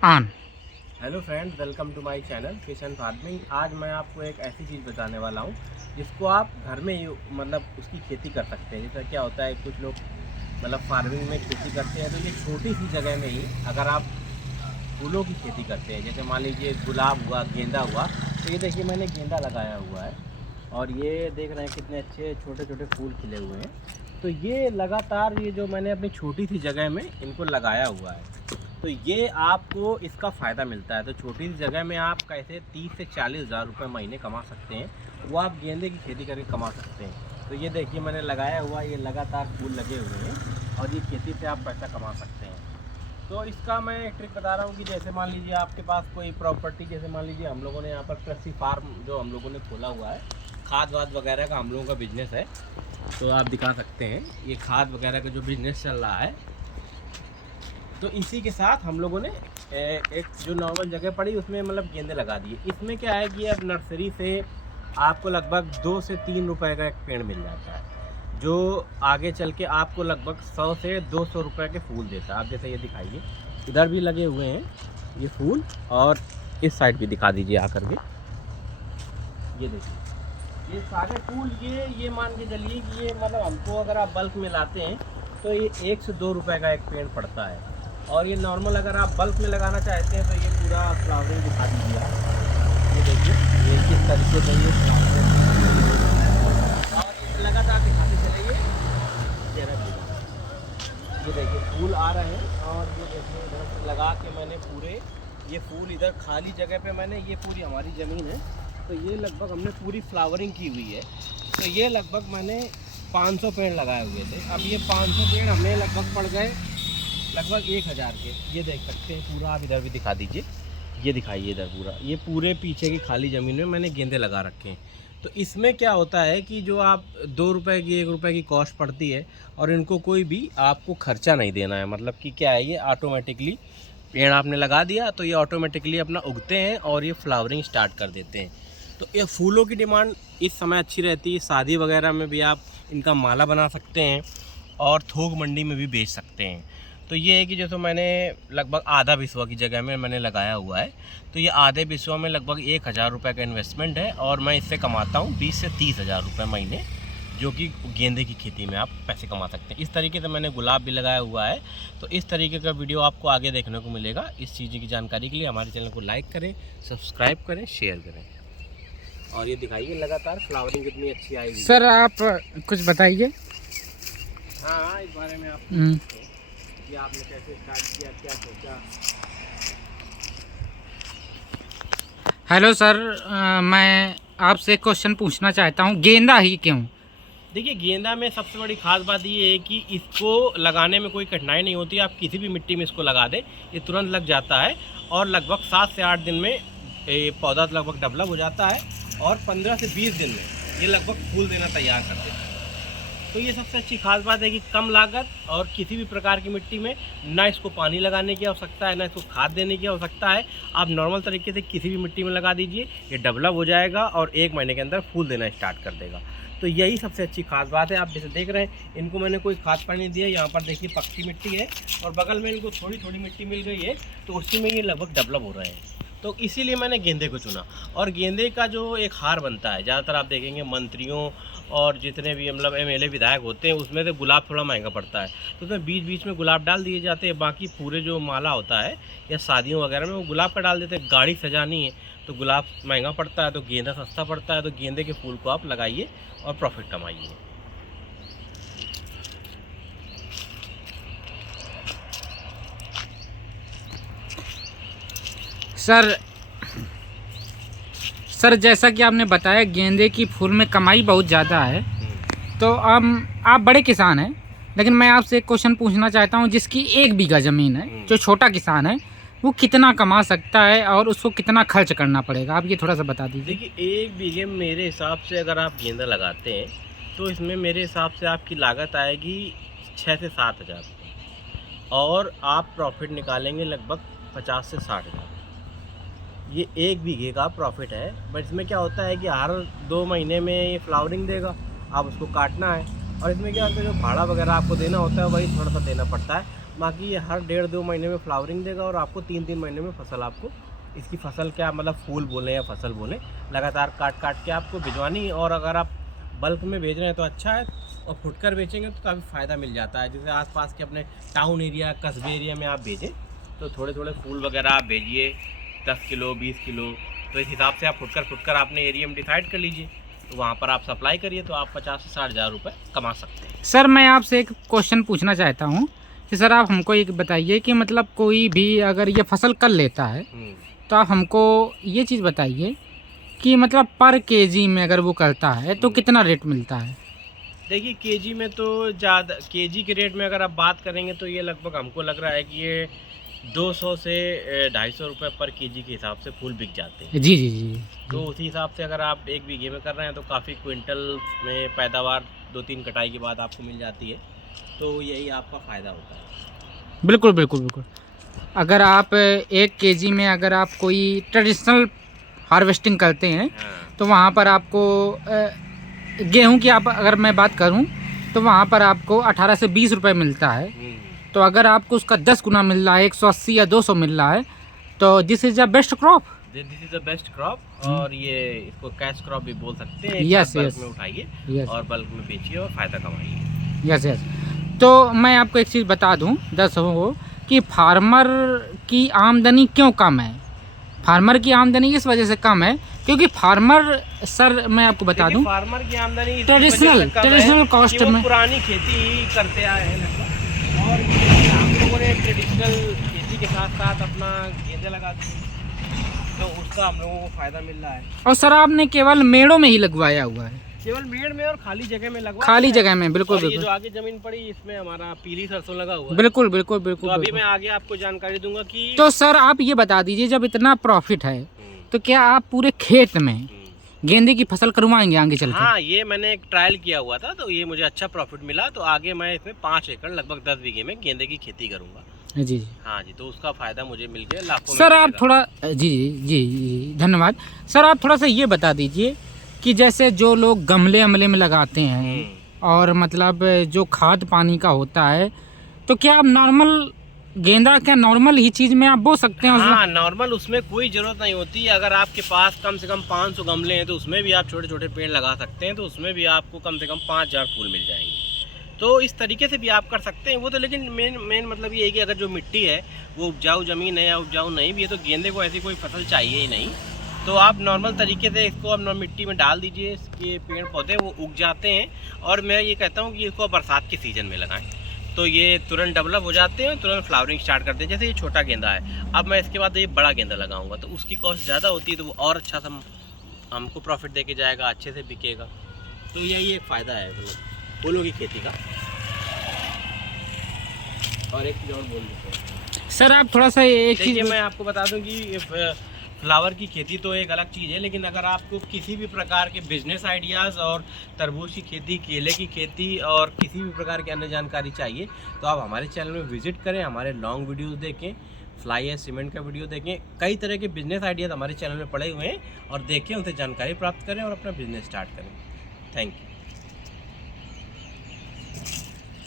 On. Hello friends, welcome to my channel fish and farming. आज मैं आपको एक ऐसी चीज़ बताने वाला हूँ जिसको आप घर में मतलब उसकी खेती कर सकते हैं। जैसा क्या होता है, कुछ लोग मतलब फार्मिंग में खेती करते हैं, तो ये छोटी सी जगह में ही अगर आप फूलों की खेती करते हैं, जैसे मान लीजिए गुलाब हुआ, गेंदा हुआ, तो ये देखिए मैंने गेंदा लगाया हुआ है और ये देख रहे हैं कितने अच्छे छोटे छोटे फूल खिले हुए हैं। तो ये लगातार ये जो मैंने अपनी छोटी सी जगह में इनको लगाया हुआ है, तो ये आपको इसका फ़ायदा मिलता है। तो छोटी सी जगह में आप कैसे 30 से 40 हज़ार रुपये महीने कमा सकते हैं, वो आप गेंदे की खेती करके कमा सकते हैं। तो ये देखिए मैंने लगाया हुआ, ये लगातार फूल लगे हुए हैं और ये खेती से आप पैसा कमा सकते हैं। तो इसका मैं एक ट्रिक बता रहा हूँ कि जैसे मान लीजिए आपके पास कोई प्रॉपर्टी, जैसे मान लीजिए हम लोगों ने यहाँ पर कृषि फार्म जो हम लोगों ने खोला हुआ है, खाद वाद वगैरह का हम लोगों का बिजनेस है, तो आप दिखा सकते हैं ये खाद वगैरह का जो बिजनेस चल रहा है। तो इसी के साथ हम लोगों ने एक जो नॉर्मल जगह पड़ी उसमें मतलब गेंदे लगा दिए। इसमें क्या है कि अब नर्सरी से आपको लगभग 2 से 3 रुपए का एक पेड़ मिल जाता है, जो आगे चल के आपको लगभग 100 से 200 रुपए के फूल देता है। आप जैसे ये दिखाइए, इधर भी लगे हुए हैं ये फूल और इस साइड भी दिखा दीजिए आकर के। ये देखिए ये सारे फूल, ये मान के चलिए कि ये मतलब हमको अगर आप बल्क में लाते हैं तो ये 1 से 2 रुपए का एक पेड़ पड़ता है। और ये नॉर्मल अगर आप बल्क में लगाना चाहते हैं तो ये पूरा फ्लावरिंग दिखा दीजिए आप। ये देखिए ये किस तरीके से ये और लगातार दिखाते चलेंगे। ये देखिए फूल आ रहे हैं और ये देखिए इधर से लगा के मैंने पूरे ये फूल इधर खाली जगह पे मैंने, ये पूरी हमारी ज़मीन है, तो ये लगभग हमने पूरी फ्लावरिंग की हुई है। तो ये लगभग मैंने 500 पेड़ लगाए हुए थे। अब ये 500 पेड़ हमें लगभग पड़ गए लगभग 1000 के। ये देख सकते हैं पूरा, आप इधर भी दिखा दीजिए, ये दिखाइए इधर पूरा, ये पूरे पीछे की खाली ज़मीन में मैंने गेंदे लगा रखे हैं। तो इसमें क्या होता है कि जो आप 2 रुपए की 1 रुपए की कॉस्ट पड़ती है और इनको कोई भी आपको खर्चा नहीं देना है। मतलब कि क्या है, ये ऑटोमेटिकली पेड़ आपने लगा दिया तो ये ऑटोमेटिकली अपना उगते हैं और ये फ्लावरिंग स्टार्ट कर देते हैं। तो ये फूलों की डिमांड इस समय अच्छी रहती है। शादी वगैरह में भी आप इनका माला बना सकते हैं और थोक मंडी में भी बेच सकते हैं। तो ये है कि जैसे मैंने लगभग आधा बिस्वा की जगह में मैंने लगाया हुआ है, तो ये आधे बिस्वा में लगभग 1000 रुपये का इन्वेस्टमेंट है और मैं इससे कमाता हूँ 20 से 30 हज़ार रुपये महीने, जो कि गेंदे की खेती में आप पैसे कमा सकते हैं। इस तरीके से मैंने गुलाब भी लगाया हुआ है। तो इस तरीके का वीडियो आपको आगे देखने को मिलेगा। इस चीज़ की जानकारी के लिए हमारे चैनल को लाइक करें, सब्सक्राइब करें, शेयर करें और ये दिखाइए लगातार फ्लावरिंग कितनी अच्छी आएगी। सर आप कुछ बताइए। हाँ, इस बारे में आप कि आपने कैसे स्टार्ट किया, क्या सोचा। हेलो सर, मैं आपसे एक क्वेश्चन पूछना चाहता हूँ, गेंदा ही क्यों? देखिए गेंदा में सबसे बड़ी खास बात ये है कि इसको लगाने में कोई कठिनाई नहीं होती। आप किसी भी मिट्टी में इसको लगा दें, ये तुरंत लग जाता है और लगभग 7 से 8 दिन में ये पौधा लगभग डेवलप हो जाता है और 15 से 20 दिन में ये लगभग फूल देना तैयार कर देता है। तो ये सबसे अच्छी खास बात है कि कम लागत और किसी भी प्रकार की मिट्टी में ना इसको पानी लगाने की आवश्यकता है, ना इसको खाद देने की आवश्यकता है। आप नॉर्मल तरीके से किसी भी मिट्टी में लगा दीजिए, ये डेवलप हो जाएगा और 1 महीने के अंदर फूल देना स्टार्ट कर देगा। तो यही सबसे अच्छी खास बात है। आप जैसे देख रहे हैं, इनको मैंने कोई खाद पानी नहीं दिया। यहाँ पर देखिए पक्की मिट्टी है और बगल में इनको थोड़ी थोड़ी मिट्टी मिल गई है, तो उसी में ये लगभग डेवलप हो रहे हैं। तो इसीलिए मैंने गेंदे को चुना। और गेंदे का जो एक हार बनता है, ज़्यादातर आप देखेंगे मंत्रियों और जितने भी मतलब MLA विधायक होते हैं, उसमें से गुलाब थोड़ा महंगा पड़ता है, तो उसमें बीच बीच में गुलाब डाल दिए जाते हैं। बाकी पूरे जो माला होता है या शादियों वगैरह में वो गुलाब का डाल देते हैं। गाड़ी सजानी है तो गुलाब महंगा पड़ता है, तो गेंदा सस्ता पड़ता है। तो गेंदे के फूल को आप लगाइए और प्रॉफिट कमाइए। सर जैसा कि आपने बताया गेंदे की फूल में कमाई बहुत ज़्यादा है, तो आप बड़े किसान हैं, लेकिन मैं आपसे एक क्वेश्चन पूछना चाहता हूँ, जिसकी 1 बीघा ज़मीन है, जो छोटा किसान है, वो कितना कमा सकता है और उसको कितना खर्च करना पड़ेगा, आप ये थोड़ा सा बता दीजिए। देखिए 1 बीघे में मेरे हिसाब से अगर आप गेंदा लगाते हैं तो इसमें मेरे हिसाब से आपकी लागत आएगी 6 से 7 हज़ार और आप प्रॉफिट निकालेंगे लगभग 50 से 60 हज़ार। ये 1 बीघे का प्रॉफिट है। बट इसमें क्या होता है कि हर 2 महीने में ये फ्लावरिंग देगा, आप उसको काटना है और इसमें क्या होता है, जो भाड़ा वगैरह आपको देना होता है वही थोड़ा सा देना पड़ता है। बाकी ये हर 1.5-2 महीने में फ्लावरिंग देगा और आपको 3-3 महीने में फसल आपको इसकी फसल क्या मतलब फूल बोलें या फसल बोलें लगातार काट काट के आपको भिजवानी है। और अगर आप बल्क में भेज रहे हैं तो अच्छा है, और फुटकर बेचेंगे तो काफ़ी फ़ायदा मिल जाता है। जैसे आसपास के अपने टाउन एरिया कस्बे एरिया में आप भेजें तो थोड़े थोड़े फूल वगैरह आप भेजिए 10 किलो 20 किलो, तो इस हिसाब से आप फुटकर आपने एरिया में डिसाइड कर लीजिए, तो वहाँ पर आप सप्लाई करिए तो आप 50 से 60 हज़ार रुपये कमा सकते हैं। सर मैं आपसे एक क्वेश्चन पूछना चाहता हूँ कि सर आप हमको एक बताइए कि मतलब कोई भी अगर ये फसल कर लेता है तो आप हमको ये चीज़ बताइए कि मतलब पर केजी में अगर वो करता है तो कितना रेट मिलता है? देखिए केजी में तो ज़्यादा, केजी के रेट में अगर आप बात करेंगे तो ये लगभग हमको लग रहा है कि ये 200 से 250 रुपये पर केजी के हिसाब से फूल बिक जाते हैं। जी जी जी। तो उसी हिसाब से अगर आप 1 बीघे में कर रहे हैं तो काफ़ी क्विंटल में पैदावार 2-3 कटाई के बाद आपको मिल जाती है, तो यही आपका फ़ायदा होता है। बिल्कुल बिल्कुल बिल्कुल। अगर आप 1 केजी में अगर आप कोई ट्रेडिशनल हार्वेस्टिंग करते हैं तो वहाँ पर आपको गेहूं की आप अगर मैं बात करूं तो वहाँ पर आपको 18 से 20 रुपए मिलता है। तो अगर आपको उसका 10 गुना मिल रहा है, 180 या 200 मिल रहा है, तो this is the best crop. This is the best crop, और ये इसको कैश क्रॉप भी बोल सकते हैं। यस बल्क यस में उठाइए और बल्क में बेचिए और फ़ायदा कमाइए। Yes yes. तो मैं आपको एक चीज़ बता दूं दर्शकों को कि फार्मर की आमदनी क्यों कम है। फार्मर की आमदनी इस वजह से कम है क्योंकि फार्मर, सर मैं आपको बता दूं, फार्मर की आमदनी ट्रेडिशनल कॉस्ट में पुरानी खेती ही करते आए हैं लगभग, और हम लोगों ने ट्रेडिशनल खेती के साथ साथ अपना गेंदे लगा दिए तो उसका हम लोगों को फ़ायदा मिल रहा है। और सर आपने केवल मेड़ों में ही लगवाया हुआ है? केवल मेड़ में और खाली जगह में लगवा, खाली जगह में, बिल्कुल और ये बिल्कुल। जो आगे जमीन पड़ी इसमें हमारा पीली सरसों लगा हुआ है। बिल्कुल बिल्कुल बिल्कुल। तो अभी मैं आगे आपको जानकारी दूंगा कि तो सर आप ये बता दीजिए जब इतना प्रॉफिट है तो क्या आप पूरे खेत में गेंदे की फसल करवाएंगे आगे चल के? हाँ, ये मैंने एक ट्रायल किया हुआ था तो ये मुझे अच्छा प्रॉफिट मिला, तो आगे मैं इसमें 5 एकड़ लगभग 10 बीघे में गेंदे की खेती करूंगा। जी जी। हाँ जी, तो उसका फायदा मुझे मिल गया लाखों में। सर आप थोड़ा जी जी जी जी धन्यवाद। सर आप थोड़ा सा ये बता दीजिए कि जैसे जो लोग गमले अमले में लगाते हैं और मतलब जो खाद पानी का होता है, तो क्या आप नॉर्मल गेंदा क्या नॉर्मल ही चीज़ में आप बो सकते हैं? हाँ, नॉर्मल उसमें कोई ज़रूरत नहीं होती। अगर आपके पास कम से कम 500 गमले हैं तो उसमें भी आप छोटे छोटे पेड़ लगा सकते हैं, तो उसमें भी आपको कम से कम 5000 फूल मिल जाएंगे। तो इस तरीके से भी आप कर सकते हैं वो तो। लेकिन मेन मतलब ये है कि अगर जो मिट्टी है वो उपजाऊ ज़मीन है या उपजाऊ नहीं भी है तो गेंदे को ऐसी कोई फसल चाहिए ही नहीं। तो आप नॉर्मल तरीके से इसको अब मिट्टी में डाल दीजिए, इसके पेड़ पौधे वो उग जाते हैं। और मैं ये कहता हूँ कि इसको बरसात के सीज़न में लगाएं तो ये तुरंत डेवलप हो जाते हैं, तुरंत फ्लावरिंग स्टार्ट करते हैं। जैसे ये छोटा गेंदा है, अब मैं इसके बाद ये बड़ा गेंदा लगाऊंगा तो उसकी कॉस्ट ज़्यादा होती है, तो वो और अच्छा सा हमको प्रॉफिट देके जाएगा, अच्छे से बिकेगा। तो यही एक फ़ायदा है फूलों की खेती का। और एक चीज़ और बोल देते हैं सर, आप थोड़ा सा एक चीज़ मैं आपको बता दूं कि फ्लावर की खेती तो एक अलग चीज़ है, लेकिन अगर आपको किसी भी प्रकार के बिजनेस आइडियाज़ और तरबूज की खेती, केले की खेती और किसी भी प्रकार की अन्य जानकारी चाहिए तो आप हमारे चैनल में विजिट करें, हमारे लॉन्ग वीडियोस देखें, फ्लाई एश सीमेंट का वीडियो देखें। कई तरह के बिजनेस आइडियाज़ हमारे चैनल में पड़े हुए हैं और देखें, उनसे जानकारी प्राप्त करें और अपना बिजनेस स्टार्ट करें। Thank you.